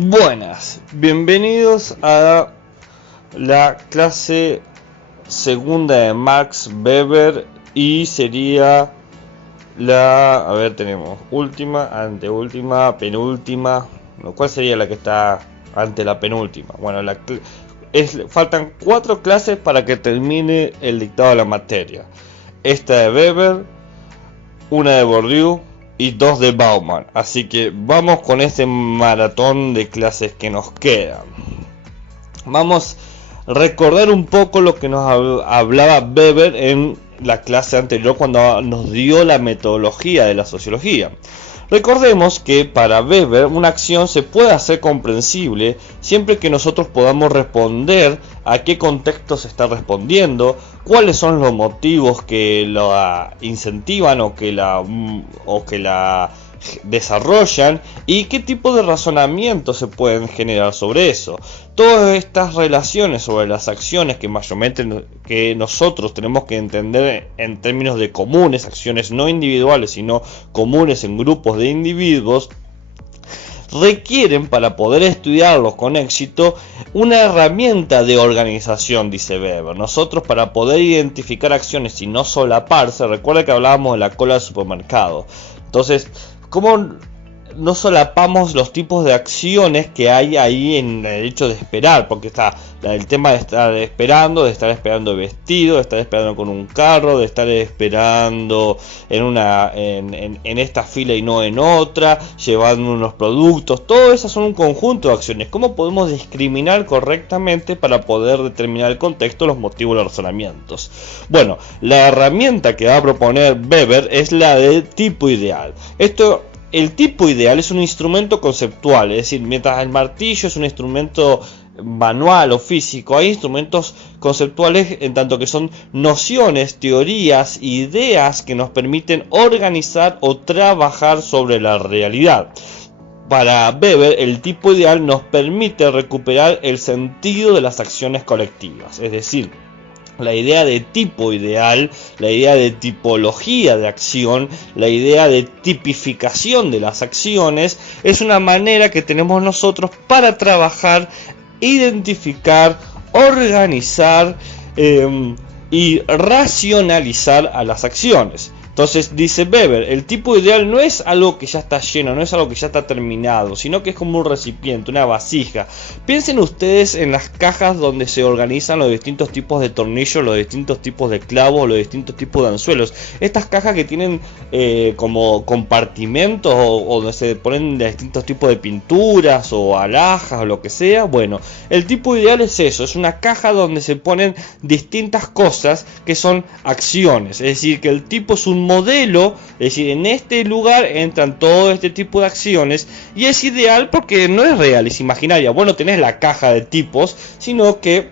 Buenas, bienvenidos a la clase segunda de Max Weber y sería tenemos última, anteúltima, penúltima, ¿cuál sería la que está ante la penúltima? Bueno, faltan 4 clases para que termine el dictado de la materia. Esta de Weber, una de Bourdieu y 2 de Bauman. Así que vamos con este maratón de clases que nos quedan. Vamos a recordar un poco lo que nos hablaba Weber en la clase anterior cuando nos dio la metodología de la sociología. Recordemos que para Weber una acción se puede hacer comprensible siempre que nosotros podamos responder a qué contexto se está respondiendo, cuáles son los motivos que la incentivan o que la desarrollan y qué tipo de razonamientos se pueden generar sobre eso. Todas estas relaciones sobre las acciones que mayormente que nosotros tenemos que entender en términos de comunes, acciones no individuales sino comunes en grupos de individuos, requieren, para poder estudiarlos con éxito, una herramienta de organización, dice Weber. Nosotros, para poder identificar acciones y no solaparse, recuerda que hablábamos de la cola del supermercado. Entonces, ¿cómo no solapamos los tipos de acciones que hay ahí en el hecho de esperar? Porque está el tema de estar esperando vestido, de estar esperando con un carro, de estar esperando en esta fila y no en otra, llevando unos productos. Todo eso son un conjunto de acciones. ¿Cómo podemos discriminar correctamente para poder determinar el contexto, los motivos, los razonamientos? Bueno, la herramienta que va a proponer Weber es la de tipo ideal. El tipo ideal es un instrumento conceptual, es decir, mientras el martillo es un instrumento manual o físico, hay instrumentos conceptuales en tanto que son nociones, teorías, ideas que nos permiten organizar o trabajar sobre la realidad. Para Weber, el tipo ideal nos permite recuperar el sentido de las acciones colectivas, es decir, la idea de tipo ideal, la idea de tipología de acción, la idea de tipificación de las acciones, es una manera que tenemos nosotros para trabajar, identificar, organizar y racionalizar a las acciones. Entonces dice Weber, el tipo ideal no es algo que ya está lleno, no es algo que ya está terminado, sino que es como un recipiente, una vasija. Piensen ustedes en las cajas donde se organizan los distintos tipos de tornillos, los distintos tipos de clavos, los distintos tipos de anzuelos. Estas cajas que tienen como compartimentos o donde se ponen distintos tipos de pinturas o alhajas o lo que sea. Bueno, el tipo ideal es eso, es una caja donde se ponen distintas cosas que son acciones, es decir, que el tipo es un modelo, es decir, en este lugar entran todo este tipo de acciones y es ideal porque no es real, es imaginaria. Vos no tenés la caja de tipos, sino que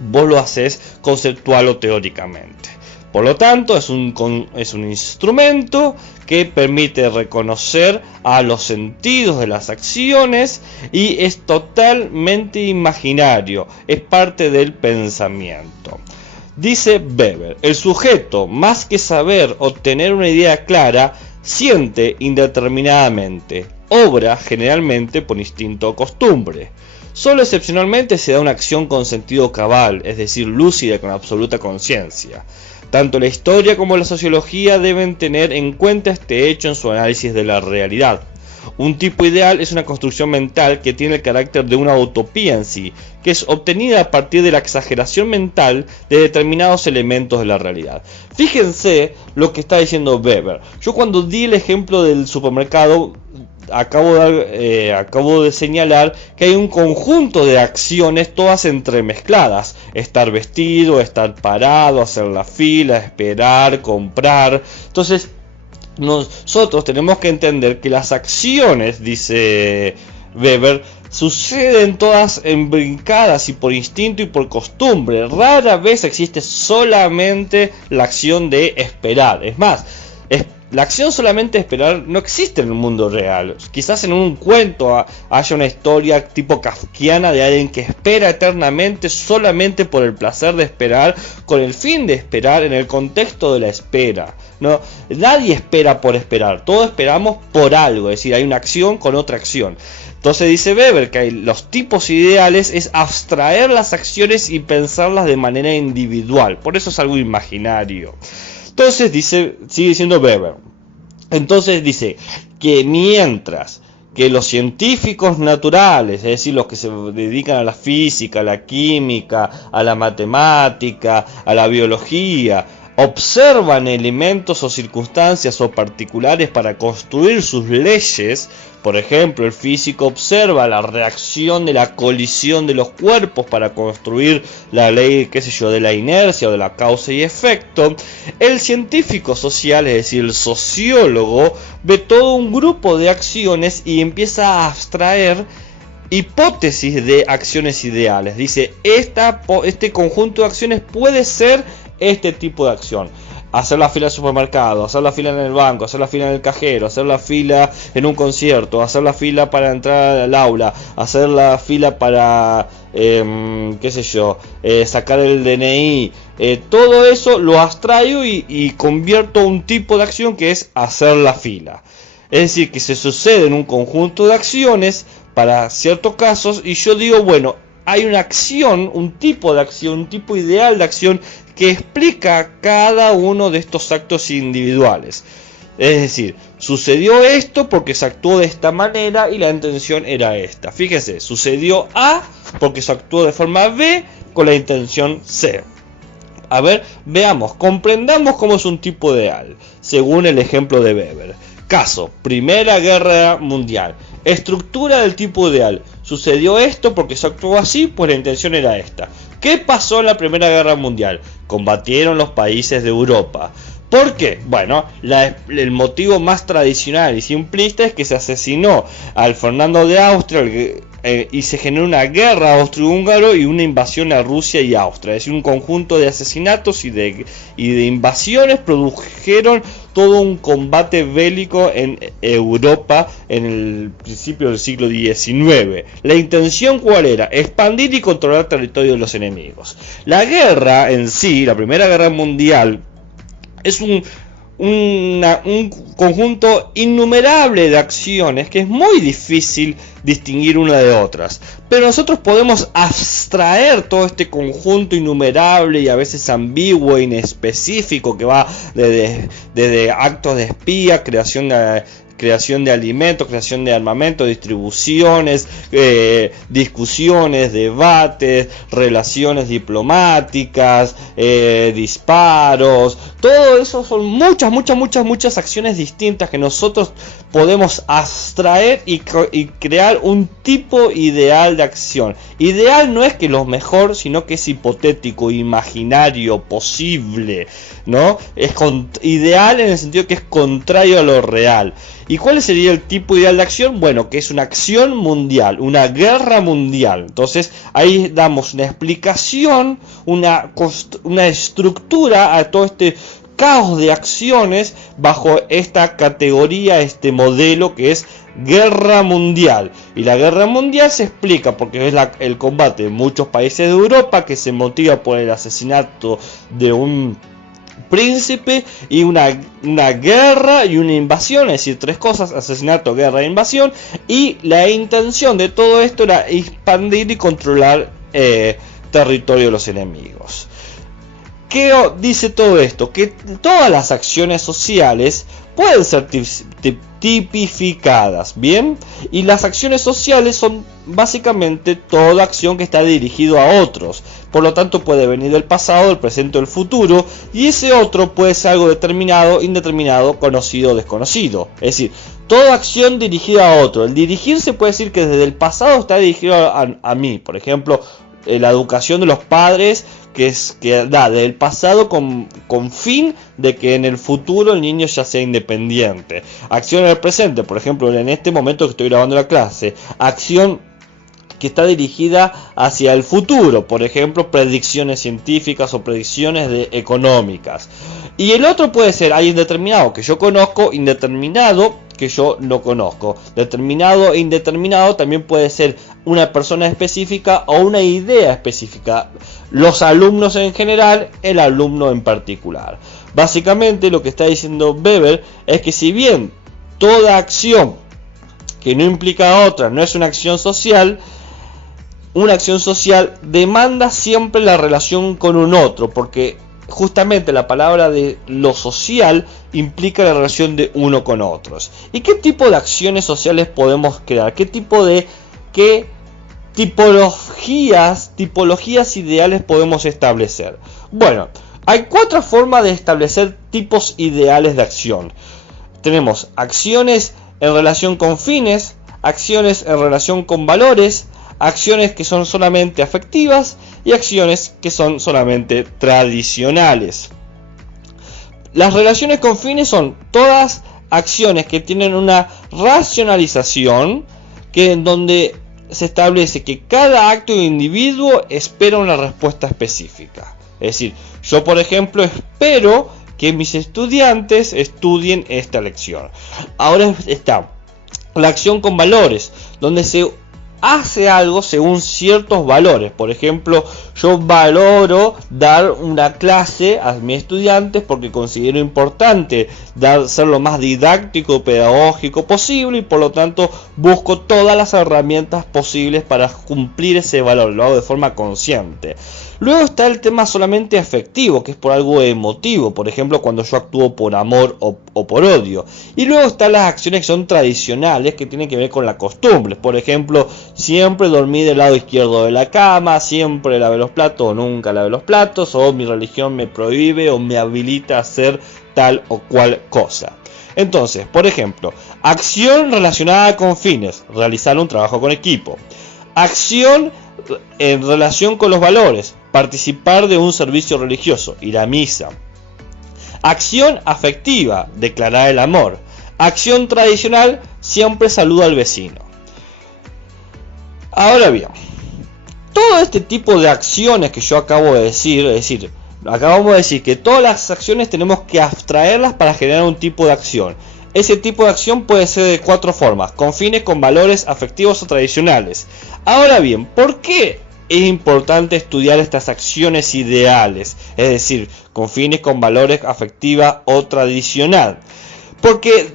vos lo haces conceptual o teóricamente. Por lo tanto, es un instrumento que permite reconocer a los sentidos de las acciones y es totalmente imaginario, es parte del pensamiento. Dice Weber, el sujeto, más que saber o tener una idea clara, siente indeterminadamente, obra generalmente por instinto o costumbre. Solo excepcionalmente se da una acción con sentido cabal, es decir, lúcida con absoluta conciencia. Tanto la historia como la sociología deben tener en cuenta este hecho en su análisis de la realidad. Un tipo ideal es una construcción mental que tiene el carácter de una utopía en sí, que es obtenida a partir de la exageración mental de determinados elementos de la realidad. Fíjense lo que está diciendo Weber. Yo cuando di el ejemplo del supermercado, acabo de señalar que hay un conjunto de acciones todas entremezcladas: estar vestido, estar parado, hacer la fila, esperar, comprar. Entonces nosotros tenemos que entender que las acciones, dice Weber, suceden todas embrincadas y por instinto y por costumbre. Rara vez existe solamente la acción de esperar. Es más, la acción solamente de esperar no existe en el mundo real. Quizás en un cuento haya una historia tipo kafkiana de alguien que espera eternamente solamente por el placer de esperar, con el fin de esperar en el contexto de la espera. No, nadie espera por esperar, todos esperamos por algo, es decir, hay una acción con otra acción. Entonces dice Weber que los tipos ideales es abstraer las acciones y pensarlas de manera individual, por eso es algo imaginario. Entonces sigue diciendo Weber, entonces dice que mientras que los científicos naturales, es decir, los que se dedican a la física, a la química, a la matemática, a la biología, observan elementos o circunstancias o particulares para construir sus leyes. Por ejemplo, el físico observa la reacción de la colisión de los cuerpos para construir la ley, de la inercia o de la causa y efecto. El científico social, es decir, el sociólogo, ve todo un grupo de acciones y empieza a abstraer hipótesis de acciones ideales. Dice, este conjunto de acciones puede ser este tipo de acción: hacer la fila del supermercado, hacer la fila en el banco, hacer la fila en el cajero, hacer la fila en un concierto, hacer la fila para entrar al aula, hacer la fila para, sacar el DNI. Todo eso lo abstraigo y convierto un tipo de acción que es hacer la fila. Es decir, que se sucede en un conjunto de acciones para ciertos casos y yo digo, bueno, hay una acción, un tipo de acción, un tipo ideal de acción que explica cada uno de estos actos individuales. Es decir, sucedió esto porque se actuó de esta manera y la intención era esta. Fíjese, sucedió A porque se actuó de forma B con la intención C. A ver, veamos, comprendamos cómo es un tipo ideal, según el ejemplo de Weber. Caso, Primera Guerra Mundial. Estructura del tipo ideal. Sucedió esto porque se actuó así, pues la intención era esta. ¿Qué pasó en la Primera Guerra Mundial? Combatieron los países de Europa. ¿Por qué? Bueno, el motivo más tradicional y simplista es que se asesinó al Fernando de Austria y se generó una guerra austro-húngaro y una invasión a Rusia y Austria. Es decir, un conjunto de asesinatos y de invasiones produjeron todo un combate bélico en Europa en el principio del siglo XIX. La intención, ¿cuál era? Expandir y controlar el territorio de los enemigos. La guerra en sí, la Primera Guerra Mundial, es un conjunto innumerable de acciones que es muy difícil distinguir una de otras, pero nosotros podemos abstraer todo este conjunto innumerable y a veces ambiguo e inespecífico que va desde actos de espía, creación de alimentos, creación de armamento, distribuciones, discusiones, debates, relaciones diplomáticas, disparos. Todo eso son muchas acciones distintas que nosotros podemos abstraer y crear un tipo ideal de acción. Ideal no es que lo mejor, sino que es hipotético, imaginario, posible, ¿no? Es ideal en el sentido que es contrario a lo real. ¿Y cuál sería el tipo ideal de acción? Bueno, que es una acción mundial, una guerra mundial. Entonces ahí damos una explicación, una estructura a todo este caos de acciones bajo esta categoría, este modelo que es guerra mundial. Y la guerra mundial se explica porque es el combate de muchos países de Europa que se motiva por el asesinato de un príncipe y una guerra y una invasión, es decir, tres cosas: asesinato, guerra e invasión. Y la intención de todo esto era expandir y controlar territorio de los enemigos. ¿Qué dice todo esto? Que todas las acciones sociales pueden ser tipificadas, ¿bien? Y las acciones sociales son básicamente toda acción que está dirigida a otros. Por lo tanto, puede venir del pasado, del presente o del futuro. Y ese otro puede ser algo determinado, indeterminado, conocido o desconocido. Es decir, toda acción dirigida a otro. El dirigirse puede decir que desde el pasado está dirigido a mí. Por ejemplo, la educación de los padres que da del pasado con fin de que en el futuro el niño ya sea independiente. Acción en el presente, por ejemplo, en este momento que estoy grabando la clase. Acción que está dirigida hacia el futuro, por ejemplo, predicciones científicas o predicciones económicas. Y el otro puede ser alguien determinado que yo conozco, indeterminado que yo no conozco. Determinado e indeterminado también puede ser una persona específica o una idea específica. Los alumnos en general, el alumno en particular. Básicamente lo que está diciendo Weber es que si bien toda acción que no implica otra, no es una acción social demanda siempre la relación con un otro, porque justamente la palabra de lo social implica la relación de uno con otros. ¿Y qué tipo de acciones sociales podemos crear? ¿Qué tipologías ideales podemos establecer? Bueno, hay 4 formas de establecer tipos ideales de acción. Tenemos acciones en relación con fines, acciones en relación con valores, acciones que son solamente afectivas y acciones que son solamente tradicionales. Las relaciones con fines son todas acciones que tienen una racionalización, en donde se establece que cada acto de individuo espera una respuesta específica. Es decir, yo por ejemplo espero que mis estudiantes estudien esta lección. Ahora está la acción con valores, donde se hace algo según ciertos valores. Por ejemplo, yo valoro dar una clase a mis estudiantes porque considero importante ser lo más didáctico, pedagógico posible, y por lo tanto busco todas las herramientas posibles para cumplir ese valor. Lo hago de forma consciente. Luego está el tema solamente afectivo, que es por algo emotivo, por ejemplo cuando yo actúo por amor o por odio. Y luego están las acciones que son tradicionales, que tienen que ver con la costumbre. Por ejemplo, siempre dormí del lado izquierdo de la cama, siempre lavé los platos o nunca lavé los platos, o mi religión me prohíbe o me habilita a hacer tal o cual cosa. Entonces, por ejemplo, acción relacionada con fines, realizar un trabajo con equipo. Acción en relación con los valores, participar de un servicio religioso, ir a misa. Acción afectiva, declarar el amor. Acción tradicional, siempre saludo al vecino. Ahora bien, todo este tipo de acciones que yo acabo de decir, es decir, acabamos de decir que todas las acciones tenemos que abstraerlas para generar un tipo de acción. Ese tipo de acción puede ser de 4 formas, con fines, con valores, afectivos o tradicionales. Ahora bien, ¿por qué es importante estudiar estas acciones ideales? Es decir, con fines, con valores, afectiva o tradicional. Porque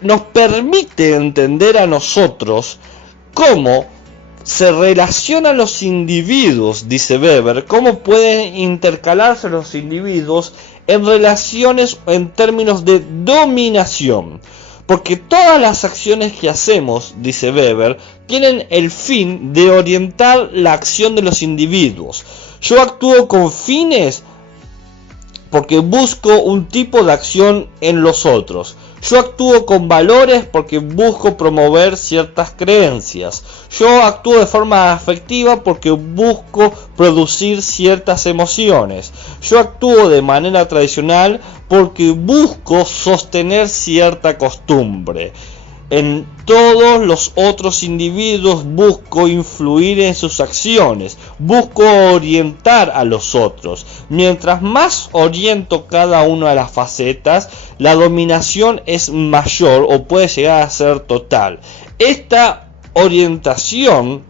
nos permite entender a nosotros cómo se relacionan los individuos, dice Weber, cómo pueden intercalarse los individuos en relaciones en términos de dominación. Porque todas las acciones que hacemos, dice Weber, tienen el fin de orientar la acción de los individuos. Yo actúo con fines porque busco un tipo de acción en los otros. Yo actúo con valores porque busco promover ciertas creencias. Yo actúo de forma afectiva porque busco producir ciertas emociones. Yo actúo de manera tradicional porque busco sostener cierta costumbre. En todos los otros individuos busco influir en sus acciones, busco orientar a los otros. Mientras más oriento cada una de las facetas, la dominación es mayor o puede llegar a ser total. Esta orientación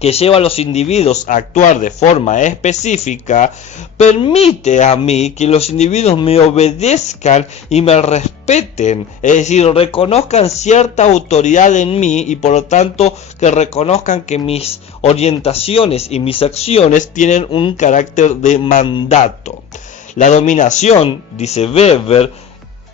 que lleva a los individuos a actuar de forma específica permite a mí que los individuos me obedezcan y me respeten, es decir, reconozcan cierta autoridad en mí y por lo tanto que reconozcan que mis orientaciones y mis acciones tienen un carácter de mandato. La dominación, dice Weber,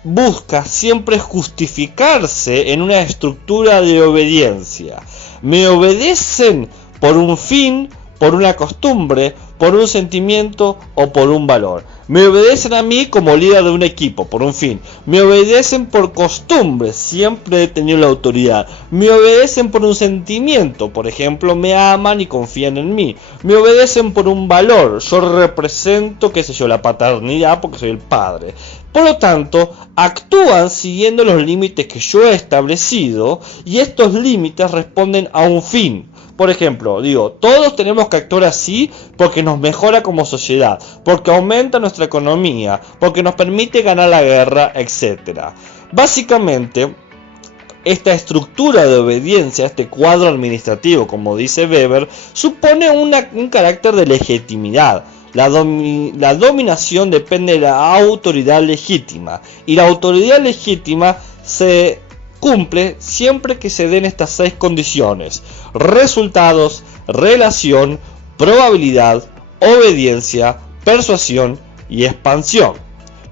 busca siempre justificarse en una estructura de obediencia. Me obedecen por un fin, por una costumbre, por un sentimiento o por un valor. Me obedecen a mí como líder de un equipo, por un fin. Me obedecen por costumbre, siempre he tenido la autoridad. Me obedecen por un sentimiento, por ejemplo, me aman y confían en mí. Me obedecen por un valor, yo represento, qué sé yo, la paternidad porque soy el padre. Por lo tanto, actúan siguiendo los límites que yo he establecido y estos límites responden a un fin. Por ejemplo, todos tenemos que actuar así porque nos mejora como sociedad, porque aumenta nuestra economía, porque nos permite ganar la guerra, etc. Básicamente, esta estructura de obediencia, este cuadro administrativo, como dice Weber, supone un carácter de legitimidad. La dominación depende de la autoridad legítima, y la autoridad legítima se cumple siempre que se den estas 6 condiciones: resultados, relación, probabilidad, obediencia, persuasión y expansión.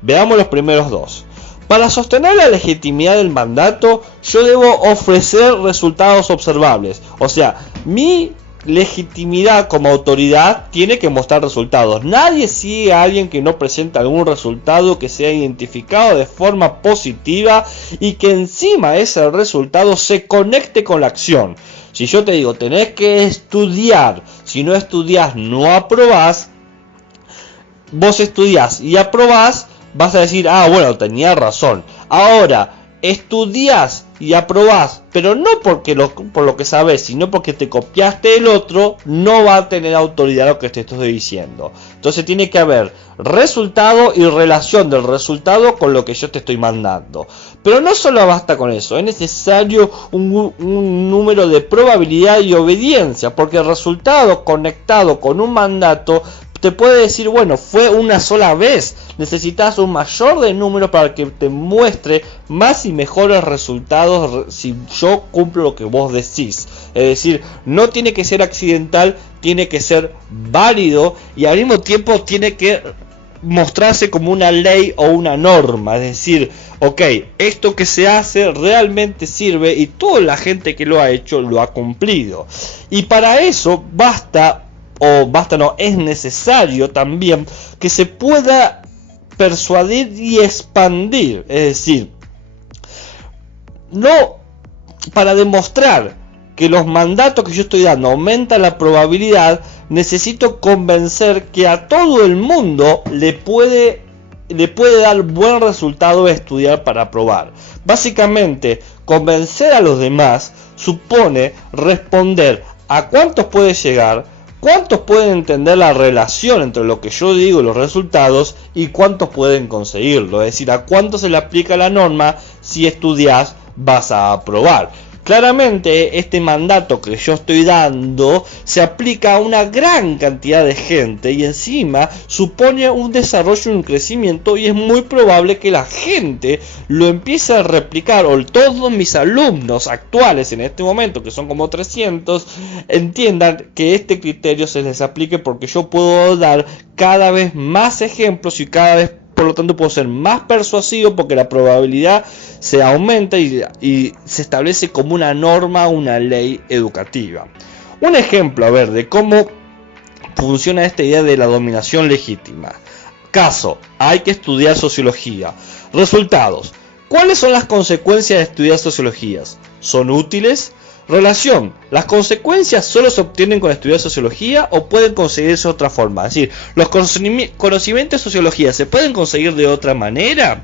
Veamos los primeros 2. Para sostener la legitimidad del mandato, yo debo ofrecer resultados observables. O sea, mi legitimidad como autoridad tiene que mostrar resultados. Nadie sigue a alguien que no presenta algún resultado que sea identificado de forma positiva y que encima ese resultado se conecte con la acción. Si yo te digo, tenés que estudiar, si no estudiás no aprobás, vos estudiás y aprobás, vas a decir, ah, bueno, tenía razón. Ahora, estudiás y aprobás, pero no por lo que sabes, sino porque te copiaste el otro, no va a tener autoridad lo que te estoy diciendo. Entonces tiene que haber resultado y relación del resultado con lo que yo te estoy mandando. Pero no solo basta con eso, es necesario un número de probabilidad y obediencia, porque el resultado conectado con un mandato te puede decir, bueno, fue una sola vez. Necesitas un mayor de número para que te muestre más y mejores resultados si yo cumplo lo que vos decís. Es decir, no tiene que ser accidental, tiene que ser válido y al mismo tiempo tiene que mostrarse como una ley o una norma. Es decir, ok, esto que se hace realmente sirve y toda la gente que lo ha hecho lo ha cumplido. Y para eso es necesario también que se pueda persuadir y expandir. Es decir, no para demostrar que los mandatos que yo estoy dando aumentan la probabilidad, necesito convencer que a todo el mundo le puede dar buen resultado estudiar para aprobar. Básicamente, convencer a los demás supone responder a cuántos puede llegar, cuántos pueden entender la relación entre lo que yo digo y los resultados y cuántos pueden conseguirlo. Es decir, a cuántos se le aplica la norma, si estudias vas a aprobar. Claramente este mandato que yo estoy dando se aplica a una gran cantidad de gente y encima supone un desarrollo y un crecimiento, y es muy probable que la gente lo empiece a replicar, o todos mis alumnos actuales en este momento, que son como 300, entiendan que este criterio se les aplique, porque yo puedo dar cada vez más ejemplos y cada vez, por lo tanto, puedo ser más persuasivo, porque la probabilidad se aumenta y se establece como una norma, una ley educativa. Un ejemplo, a ver, de cómo funciona esta idea de la dominación legítima. Caso: hay que estudiar sociología. Resultados: ¿cuáles son las consecuencias de estudiar sociología? ¿Son útiles? Relación: ¿las consecuencias solo se obtienen con estudiar sociología o pueden conseguirse de otra forma? Es decir, ¿los conocimientos de sociología se pueden conseguir de otra manera?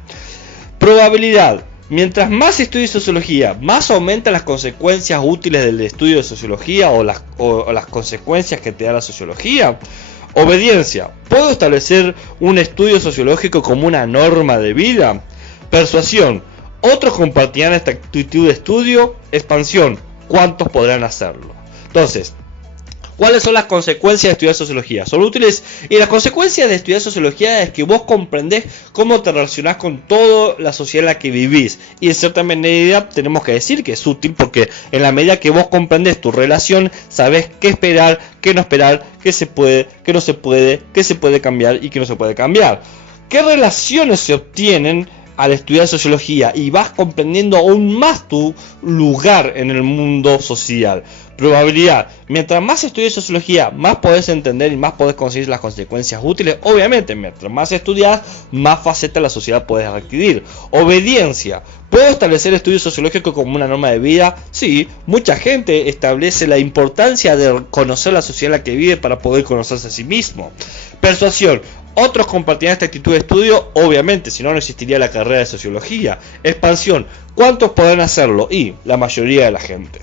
Probabilidad: mientras más estudies sociología, más aumentan las consecuencias útiles del estudio de sociología o las consecuencias que te da la sociología. Obediencia: ¿puedo establecer un estudio sociológico como una norma de vida? Persuasión: ¿otros compartirán esta actitud de estudio? Expansión: ¿cuántos podrán hacerlo? Entonces, ¿cuáles son las consecuencias de estudiar sociología? Son útiles, y las consecuencias de estudiar sociología es que vos comprendés cómo te relacionás con toda la sociedad en la que vivís, y en cierta medida tenemos que decir que es útil, porque en la medida que vos comprendés tu relación, sabés qué esperar, qué no esperar, qué se puede, qué no se puede, qué se puede cambiar y qué no se puede cambiar. ¿Qué relaciones se obtienen al estudiar sociología? Y vas comprendiendo aún más tu lugar en el mundo social. Probabilidad: mientras más estudies sociología, más podés entender y más podés conseguir las consecuencias útiles. Obviamente, mientras más estudias, más facetas de la sociedad podés adquirir. Obediencia: ¿puedo establecer estudio sociológico como una norma de vida? Sí, mucha gente establece la importancia de conocer la sociedad en la que vive para poder conocerse a sí mismo. Persuasión: ¿otros compartirán esta actitud de estudio? Obviamente, si no, no existiría la carrera de sociología. Expansión: ¿cuántos podrán hacerlo? Y la mayoría de la gente.